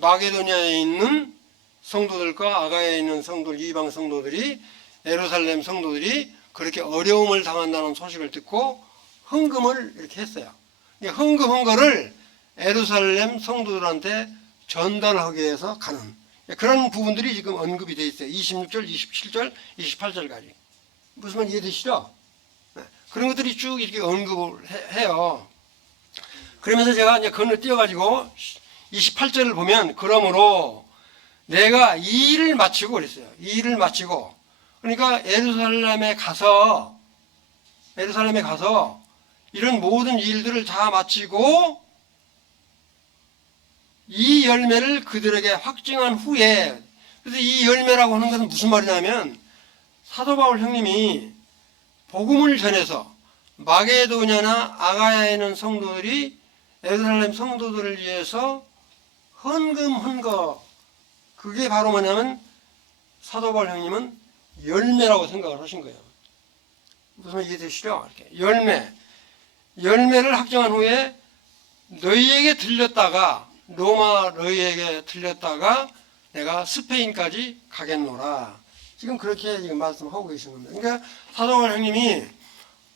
마게도니아에 있는 성도들과 아가야에 있는 성도들, 이방 성도들이, 예루살렘 성도들이 그렇게 어려움을 당한다는 소식을 듣고 헌금을 이렇게 했어요. 헌금한 거를 예루살렘 성도들한테 전달하기 위해서 가는 그런 부분들이 지금 언급이 되어 있어요. 26절, 27절, 28절까지. 무슨 말 이해되시죠? 그런 것들이 쭉 이렇게 언급을 해요. 그러면서 제가 이제 건너뛰어가지고 28절을 보면, 그러므로 내가 이 일을 마치고 그랬어요. 이 일을 마치고. 그러니까 예루살렘에 가서 이런 모든 일들을 다 마치고 이 열매를 그들에게 확증한 후에, 그래서 이 열매라고 하는 것은 무슨 말이냐면, 사도 바울 형님이 복음을 전해서 마게도냐나 아가야에 있는 성도들이 예루살렘 성도들을 위해서 헌금한 거, 그게 바로 뭐냐면 사도 바울 형님은 열매라고 생각을 하신 거예요. 무슨 말 이해되시죠? 이렇게 열매를 확정한 후에 너희에게 들렸다가, 로마 너희에게 들렸다가 내가 스페인까지 가겠노라. 지금 그렇게 지금 말씀하고 계신 겁니다. 그러니까 사도 바울 형님이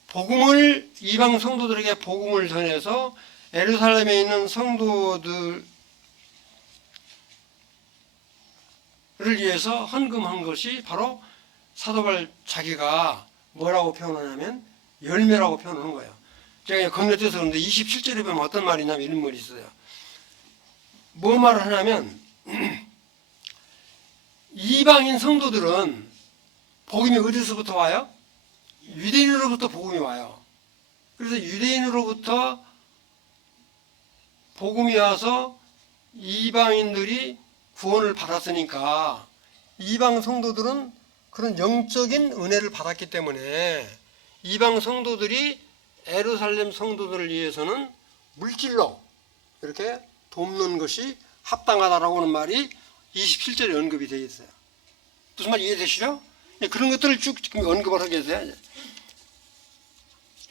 복음을, 이방 성도들에게 복음을 전해서 예루살렘에 있는 성도들을 위해서 헌금한 것이 바로 사도 바울 자기가 뭐라고 표현하냐면 열매라고 표현하는 거예요. 제가 건너뛰어서 그런데 27절에 보면 어떤 말이냐면 이런 말이 있어요. 뭐 말을 하냐면 이방인 성도들은 복음이 어디서부터 와요? 유대인으로부터 복음이 와요. 그래서 유대인으로부터 복음이 와서 이방인들이 구원을 받았으니까 이방 성도들은 그런 영적인 은혜를 받았기 때문에 이방 성도들이 예루살렘 성도들을 위해서는 물질로 이렇게 돕는 것이 합당하다라고 하는 말이 27절에 언급이 되어 있어요. 무슨 말 이해되시죠? 그런 것들을 쭉 지금 언급을 하게 돼요.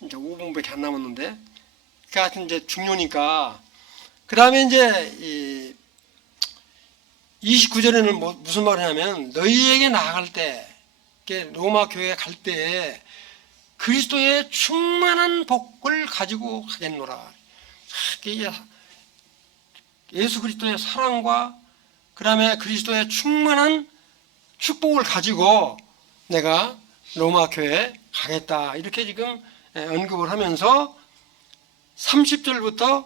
이제 5분밖에 안 남았는데, 그 하여튼 이제 중요니까. 그 다음에 이제 29절에는 무슨 말을 하냐면, 너희에게 나아갈 때, 로마 교회에 갈 때 그리스도의 충만한 복을 가지고 가겠노라. 예수 그리스도의 사랑과 그 다음에 그리스도의 충만한 축복을 가지고 내가 로마 교회에 가겠다. 이렇게 지금 언급을 하면서 30절부터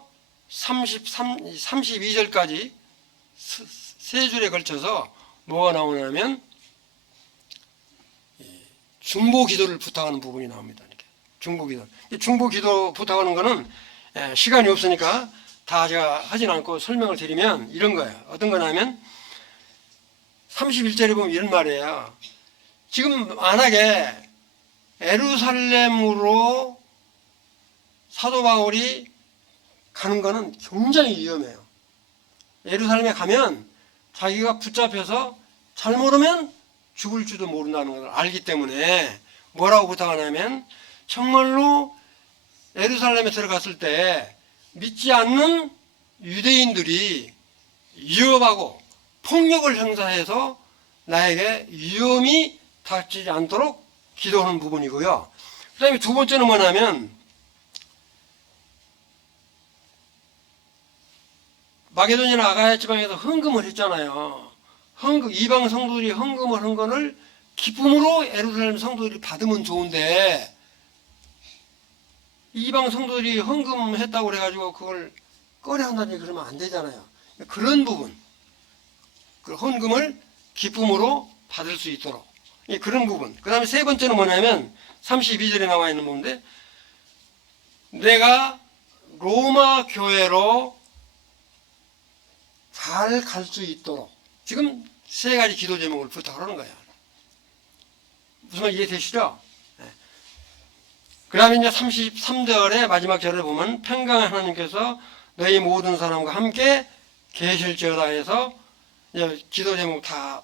32절까지 세 줄에 걸쳐서 뭐가 나오냐면 중보 기도를 부탁하는 부분이 나옵니다. 이렇게 중보 기도. 중보 기도 부탁하는 거는 시간이 없으니까 다 제가 하진 않고 설명을 드리면 이런 거예요. 어떤 거냐면 31절에 보면 이런 말이에요. 지금 만약에 예루살렘으로 사도 바울이 가는 거는 굉장히 위험해요. 예루살렘에 가면 자기가 붙잡혀서 잘못하면 죽을지도 모른다는 걸 알기 때문에 뭐라고 부탁하냐면, 정말로 예루살렘에 들어갔을 때 믿지 않는 유대인들이 위협하고 폭력을 행사해서 나에게 위험이 닥치지 않도록 기도하는 부분이고요. 그 다음에 두 번째는 뭐냐면, 마게도냐나 아가야 지방에서 헌금을 했잖아요. 이방 성도들이 헌금을 한 거를 기쁨으로 예루살렘 성도들이 받으면 좋은데, 이방 성도들이 헌금했다고 그래가지고 그걸 꺼려한다니 그러면 안 되잖아요. 그런 부분, 그 헌금을 기쁨으로 받을 수 있도록, 그런 부분. 그 다음에 세 번째는 뭐냐면 32절에 나와 있는 부분인데, 내가 로마 교회로 잘 갈 수 있도록, 지금 세 가지 기도 제목을 부탁하는 거예요. 무슨 말 이해되시죠? 그 다음에 이제 33절의 마지막 절을 보면, 평강의 하나님께서 너희 모든 사람과 함께 계실지어다 해서 이제 기도 제목 다,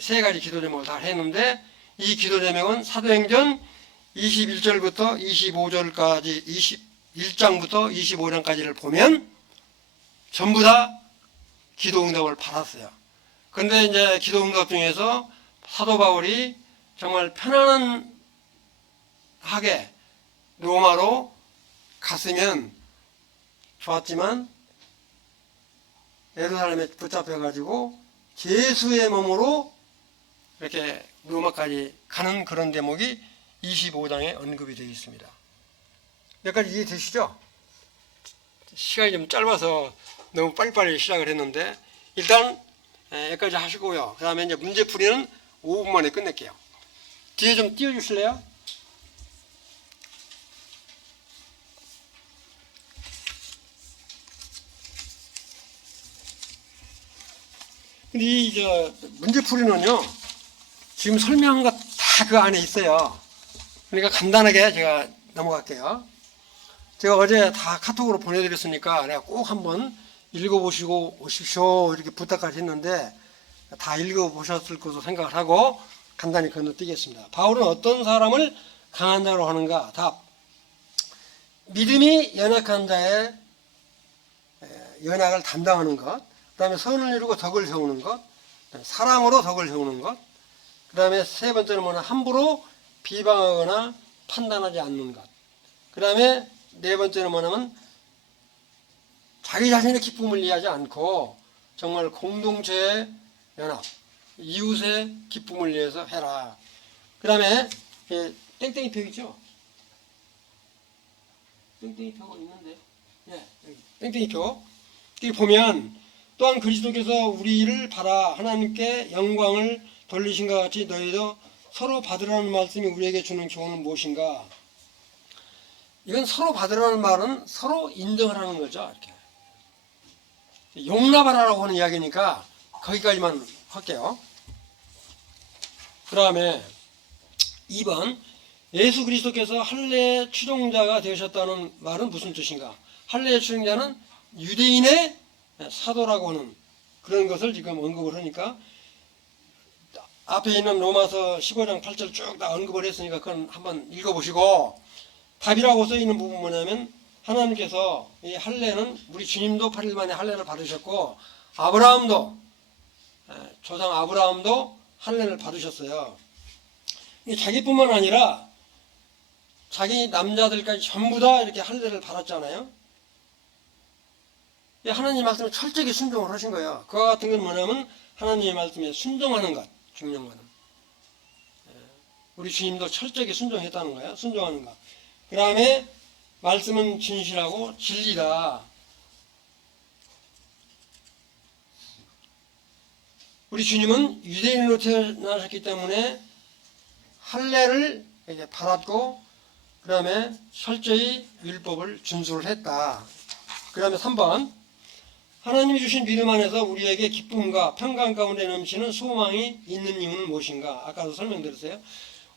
세 가지 기도 제목을 다 했는데, 이 기도 제목은 사도행전 21절부터 25절까지, 21장부터 25장까지를 보면 전부 다 기도 응답을 받았어요. 그런데 이제 기도 응답 중에서 사도 바울이 정말 편안하게 로마로 갔으면 좋았지만 예루살렘에 붙잡혀가지고 제수의 몸으로 이렇게 로마까지 가는 그런 대목이 25장에 언급이 되어 있습니다. 여기까지 이해되시죠? 시간이 좀 짧아서 너무 빨리빨리 시작을 했는데 일단 여기까지 하시고요. 그 다음에 이제 문제풀이는 5분 만에 끝낼게요. 뒤에 좀 띄워주실래요? 근데 이 문제풀이는요, 지금 설명한 거 다 그 안에 있어요. 그러니까 간단하게 제가 넘어갈게요. 제가 어제 다 카톡으로 보내드렸으니까 내가 꼭 한번 읽어보시고 오십시오 이렇게 부탁까지 했는데 다 읽어보셨을 것으로 생각을 하고 간단히 건너뛰겠습니다. 바울은 어떤 사람을 강한 자로 하는가? 답. 믿음이 연약한 자의 연약을 담당하는 것, 그 다음에 선을 이루고 덕을 세우는 것, 사랑으로 덕을 세우는 것, 그 다음에 세 번째는 뭐냐? 함부로 비방하거나 판단하지 않는 것. 그 다음에 네 번째는 뭐냐면 자기 자신의 기쁨을 이해하지 않고 정말 공동체의 연합, 이웃의 기쁨을 위해서 해라. 그 다음에 땡땡이 표 있죠? 땡땡이 표가 있는데, 여기 땡땡이 표. 여기 보면 또한 그리스도께서 우리를 바라 하나님께 영광을 돌리신 것 같이 너희도 서로 받으라는 말씀이 우리에게 주는 교훈은 무엇인가? 이건 서로 받으라는 말은 서로 인정을 하는 거죠. 이렇게 용납하라고 하는 이야기니까 거기까지만 할게요. 그 다음에 2번, 예수 그리스도께서 할례의 추종자가 되셨다는 말은 무슨 뜻인가? 할례의 추종자는 유대인의 사도라고 하는 그런 것을 지금 언급을 하니까 앞에 있는 로마서 15장 8절 쭉 다 언급을 했으니까 그건 한번 읽어보시고, 답이라고 써있는 부분 뭐냐면 하나님께서 이 할례는 우리 주님도 8일 만에 할례를 받으셨고 아브라함도, 조상 아브라함도 할례를 받으셨어요. 자기뿐만 아니라 자기 남자들까지 전부 다 이렇게 할례를 받았잖아요. 하나님 말씀에 철저히 순종을 하신 거예요. 그와 같은 건 뭐냐면 하나님의 말씀에 순종하는 것, 중요한 거는. 우리 주님도 철저히 순종했다는 거예요. 순종하는 것. 그 다음에 말씀은 진실하고 진리다. 우리 주님은 유대인으로 태어나셨기 때문에 할례를 이제 받았고 그 다음에 철저히 율법을 준수를 했다. 그 다음에 3번, 하나님이 주신 믿음 안에서 우리에게 기쁨과 평강 가운데 넘치는 소망이 있는 이유는 무엇인가? 아까도 설명드렸어요.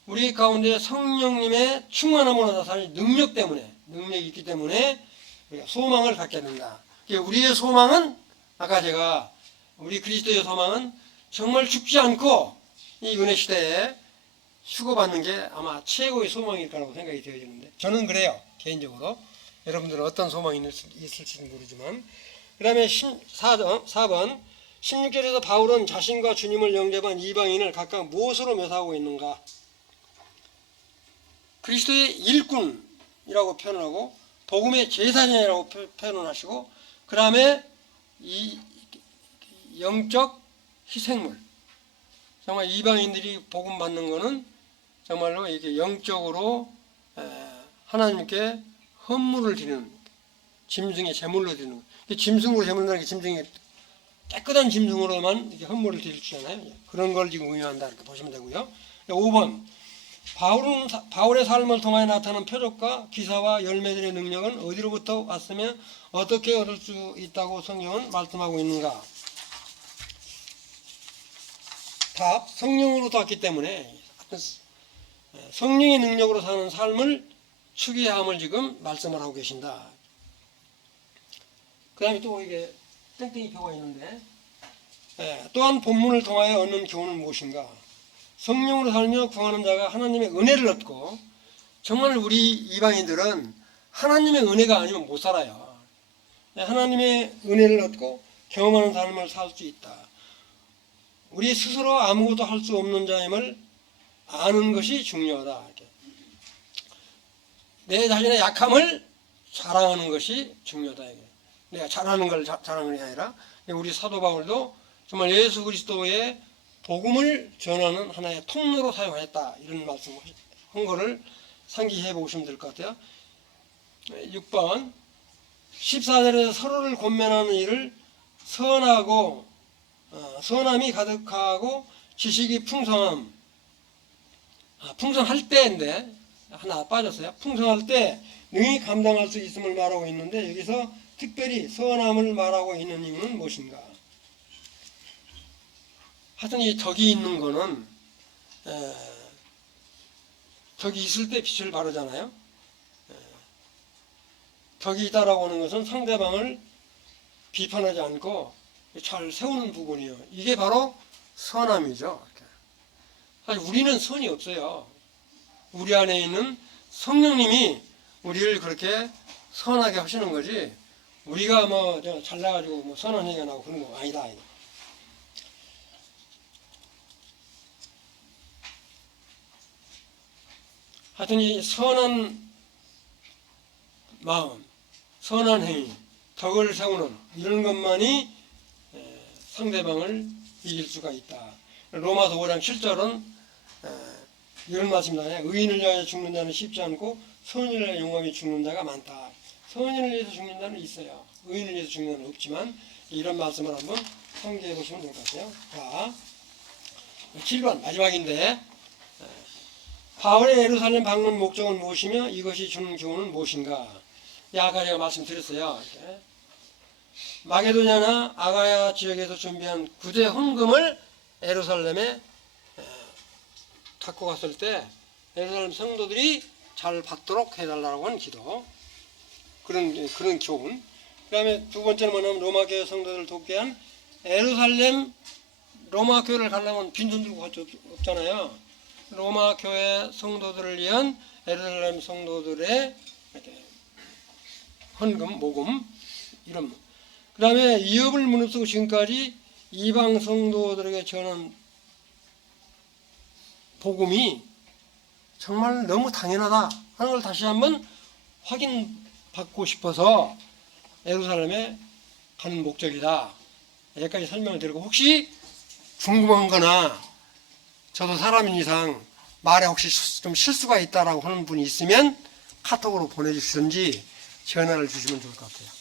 우리 가운데 성령님의 충만함으로 나타나는 능력 때문에, 능력이 있기 때문에 우리가 소망을 갖게 된다. 우리의 소망은, 아까 제가 우리 그리스도의 소망은 정말 죽지 않고 이 은혜 시대에 수고받는 게 아마 최고의 소망일 거라고 생각이 되어지는데, 저는 그래요, 개인적으로. 여러분들은 어떤 소망이 있을지는 모르지만. 그 다음에 4번, 16절에서 바울은 자신과 주님을 영접한 이방인을 각각 무엇으로 묘사하고 있는가? 그리스도의 일꾼이라고 표현하고 복음의 제사장이라고 표현을 하시고, 그 다음에 이 영적 희생물, 정말 이방인들이 복음 받는 것은 정말로 이렇게 영적으로 하나님께 헌물을 드리는, 짐승의 제물로 드리는, 짐승으로 제물로, 짐승이 깨끗한 짐승으로만 이렇게 헌물을 드릴 수 있잖아요. 그런 걸 지금 의미한다 이렇게 보시면 되고요. 5번, 바울의 삶을 통하여 나타난 표적과 기사와 열매들의 능력은 어디로부터 왔으며 어떻게 얻을 수 있다고 성경은 말씀하고 있는가? 답, 성령으로부터 왔기 때문에 성령의 능력으로 사는 삶을 추구함을 지금 말씀을 하고 계신다. 그 다음에 또 이게 땡땡이 표가 있는데, 또한 본문을 통하여 얻는 교훈은 무엇인가? 성령으로 살며 구하는 자가 하나님의 은혜를 얻고, 정말 우리 이방인들은 하나님의 은혜가 아니면 못 살아요. 하나님의 은혜를 얻고 경험하는 삶을 살 수 있다. 우리 스스로 아무것도 할 수 없는 자임을 아는 것이 중요하다. 내 자신의 약함을 자랑하는 것이 중요하다. 내가 잘하는 걸 자랑하는 게 아니라, 우리 사도 바울도 정말 예수 그리스도의 복음을 전하는 하나의 통로로 사용했다, 이런 말씀을 한 거를 상기해 보시면 될 것 같아요. 6번 14절에서 서로를 권면하는 일을 선함이 가득하고 지식이 풍성함. 풍성할 때인데 하나 빠졌어요. 풍성할 때 능히 감당할 수 있음을 말하고 있는데 여기서 특별히 선함을 말하고 있는 이유는 무엇인가? 하여튼 이 덕이 있는 거는 덕이 있을 때 빛을 바르잖아요. 덕이 있다라고 하는 것은 상대방을 비판하지 않고 잘 세우는 부분이에요. 이게 바로 선함이죠. 사실 우리는 선이 없어요. 우리 안에 있는 성령님이 우리를 그렇게 선하게 하시는 거지, 우리가 뭐 잘나가지고 뭐 선한 얘기가 나고 그런 거 아니다. 하여튼 이 선한 마음, 선한 행위, 덕을 세우는 이런 것만이 상대방을 이길 수가 있다. 로마서 5장 7절은 이런 말씀이잖아요. 의인을 위하여 죽는 자는 쉽지 않고 선인을 위하여 용감히 죽는 자가 많다. 선인을 위해서 죽는 자는 있어요. 의인을 위해서 죽는 자는 없지만, 이런 말씀을 한번 상기해 보시면 될 것 같아요. 자, 7번 마지막인데, 바울의 예루살렘 방문 목적은 무엇이며 이것이 주는 교훈은 무엇인가? 아까 제가 말씀드렸어요. 마게도냐나 아가야 지역에서 준비한 구제 헌금을 예루살렘에 갖고 갔을 때 예루살렘 성도들이 잘 받도록 해달라고 하는 기도, 그런 교훈. 그 다음에 두 번째는 뭐냐면 로마교회 성도들을 돕게 한 예루살렘 로마교회를 가려면 빈손 들고 갈 수 없잖아요. 로마교회 성도들을 위한 예루살렘 성도들의 헌금, 모금, 이런. 그 다음에 이업을 무릅쓰고 지금까지 이방 성도들에게 전한 복음이 정말 너무 당연하다 하는 걸 다시 한번 확인받고 싶어서 예루살렘에 가는 목적이다. 여기까지 설명을 드리고, 혹시 궁금한 거나 저도 사람인 이상 말에 혹시 좀 실수가 있다라고 하는 분이 있으면 카톡으로 보내주시든지 전화를 주시면 좋을 것 같아요.